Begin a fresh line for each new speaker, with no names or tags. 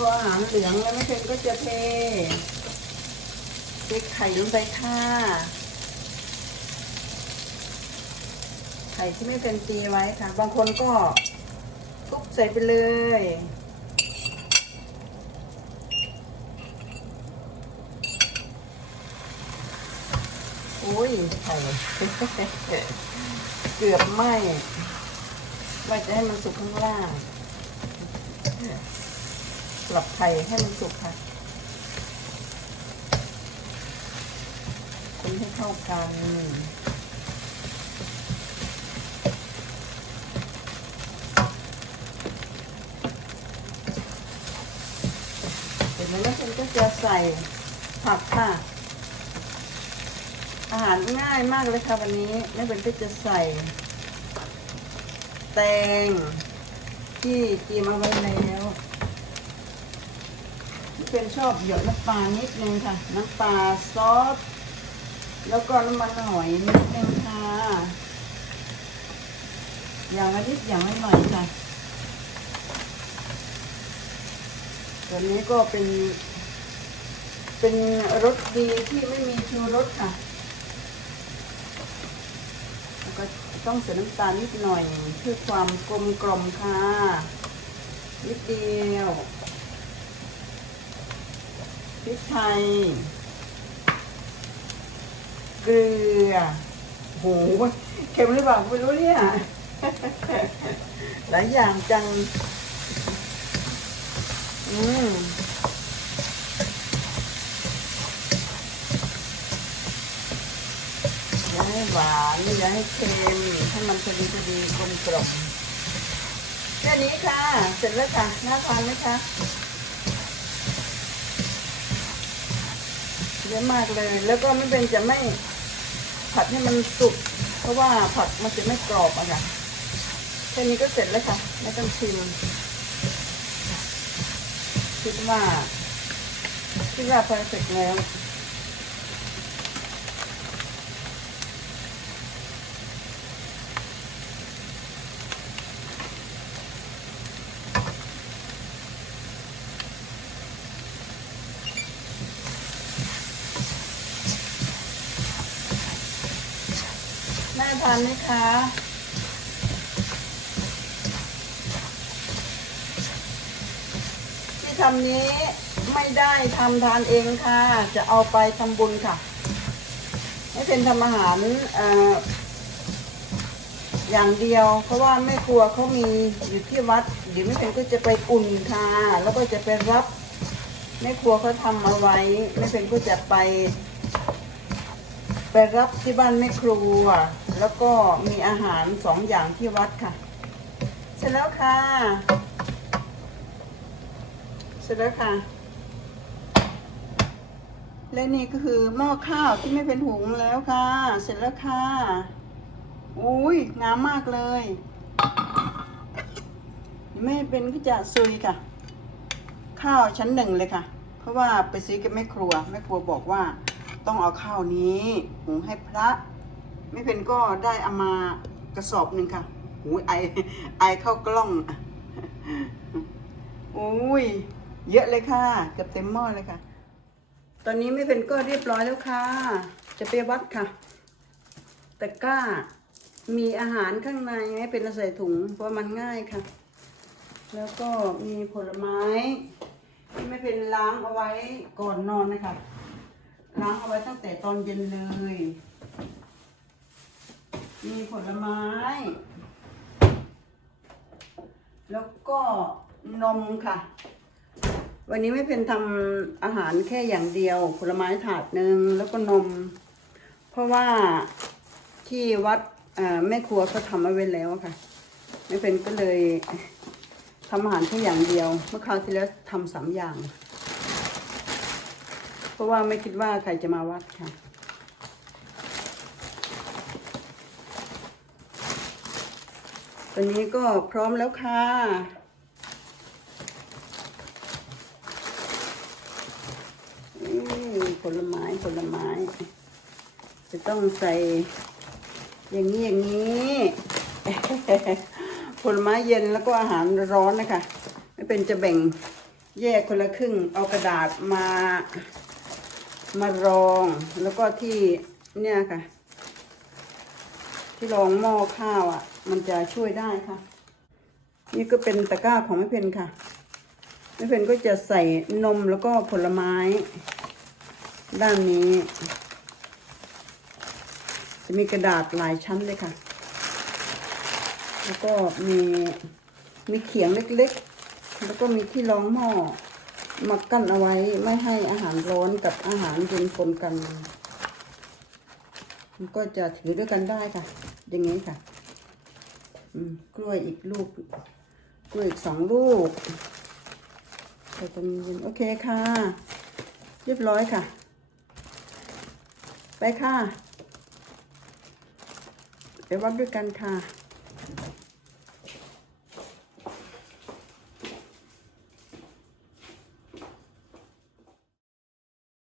พออาหารเหลืองแล้วไม่เค็มก็จะเทเทไข่ลงไปค่ะ ไข่ที่ไม่เป็นตีไว้ค่ะ บางคนก็คลุกใส่ไปเลยโอ้ยไข่เกือบไหม้ว่าจะให้มันสุกข้างล่าง ปรับไข่ให้มันสุกค่ะคนให้เข้ากันเสร็จแล้วแล้วฉันก็จะใส่ผักค่ะ อาหารง่ายมากเลยค่ะวันนี้แม่เป็นก็จะใส่ แตงที่เตรียมเอาไว้แล้ว เป็นชอบหยดน้ำปลานิดนึงค่ะ น้ำปลาซอส แล้วก็น้ำมันหอยนิดนึงค่ะ อย่างละนิดอย่างละหน่อยค่ะตัวนี้ก็เป็น เป็นรสดีที่ไม่มีชูรสค่ะ แล้วก็ต้องใส่น้ำตาลนิดหน่อยเพื่อความกลมกล่อมค่ะ นิดเดียว พริกไทย เกลือโหเค็มหรือเปล่าไม่รู้เนี่ย หลายอย่างจัง อืมอย่าให้หวานอย่าให้เค็มให้มันพอดีพอดีกลมกล่อมแค่นี้ค่ะ เสร็จแล้วค่ะ น่าทานไหมคะ เยอะมากเลย แล้วก็ไม่เป็นจะไม่ผัดให้มันสุก เพราะว่าผัดมันจะไม่กรอบอะค่ะแค่นี้ก็เสร็จแล้วค่ะไม่ต้องชิมคิดว่าคิดว่าเพอร์เฟกแล้ว ทานไหมคะ ที่ทำนี้ไม่ได้ทำทานเองค่ะ จะเอาไปทำบุญค่ะ ไม่เป็นทำอาหารเอ่ออย่างเดียว เพราะว่าแม่ครัวเขามีอยู่ที่วัด เดี๋ยวแม่เป็นก็จะไปอุ่นค่ะ แล้วก็จะไปรับแม่ครัวเขาทำเอาไว้แม่เป็นก็จะไป ไปรับที่บ้านแม่ครัว แล้วก็มีอาหารสองอย่างที่วัดค่ะ เสร็จแล้วค่ะ เสร็จแล้วค่ะ และนี่ก็คือหม้อข้าวที่ไม่เป็นหุงแล้วค่ะ เสร็จแล้วค่ะ อุ้ยงามมากเลย ไม่เป็นก็จะซุยค่ะ ข้าวชั้นหนึ่งเลยค่ะ เพราะว่าไปซื้อกับแม่ครัว แม่ครัวบอกว่า ต้องเอาข้าวนี้หุงให้พระ ไม่เป็นก็ได้เอามากระสอบหนึ่งค่ะหูยไอไอเข้ากล้องอุ้ยเยอะเลยค่ะเกือบเต็มหม้อเลยค่ะ ตอนนี้ไม่เป็นก็เรียบร้อยแล้วค่ะ จะไปวัดค่ะตะกร้า มีอาหารข้างในให้เป็นใส่ถุงเพราะมันง่ายค่ะ แล้วก็มีผลไม้ที่ไม่เป็นล้างเอาไว้ก่อนนอนนะคะ ล้างเอาไว้ตั้งแต่ตอนเย็นเลย มีผลไม้ แล้วก็นมค่ะ วันนี้ไม่เป็นทำอาหารแค่อย่างเดียว ผลไม้ถาดหนึ่งแล้วก็นม เพราะว่าที่วัดแม่ครัวเขาทำเอาไว้แล้วค่ะ ไม่เป็นก็เลยทำอาหารแค่อย่างเดียว เมื่อคราวที่แล้วทำสามอย่าง เพราะว่าไม่คิดว่าใครจะมาวัดค่ะ ตอนนี้ก็พร้อมแล้วค่ะผลไม้ผลไม้ จะต้องใส่อย่างนี้อย่างนี้ผลไม้เย็นแล้วก็อาหารร้อนนะคะ ไม่เป็นจะแบ่งแยกคนละครึ่ง เอากระดาษมา มารองแล้วก็ที่เนี่ยค่ะ ที่รองหม้อข้าวอะ มันจะช่วยได้ค่ะ นี่ก็เป็นตะกร้าของแม่เพนค่ะแม่เพนก็จะใส่นมแล้วก็ผลไม้ ด้านนี้ จะมีกระดาษหลายชั้นเลยค่ะ แล้วก็มีมีเขียงเล็กๆ แล้วก็มีที่รองหม้อ มากั้นเอาไว้ไม่ให้อาหารร้อนกับอาหารเย็นปนกัน มันก็จะถือด้วยกันได้ค่ะ อย่างนี้ค่ะกล้วยอีกลูก กล้วยอีกสองลูกใส่ตรงนี้โอเคค่ะ เรียบร้อยค่ะ ไปค่ะ ไปวัดด้วยกันค่ะ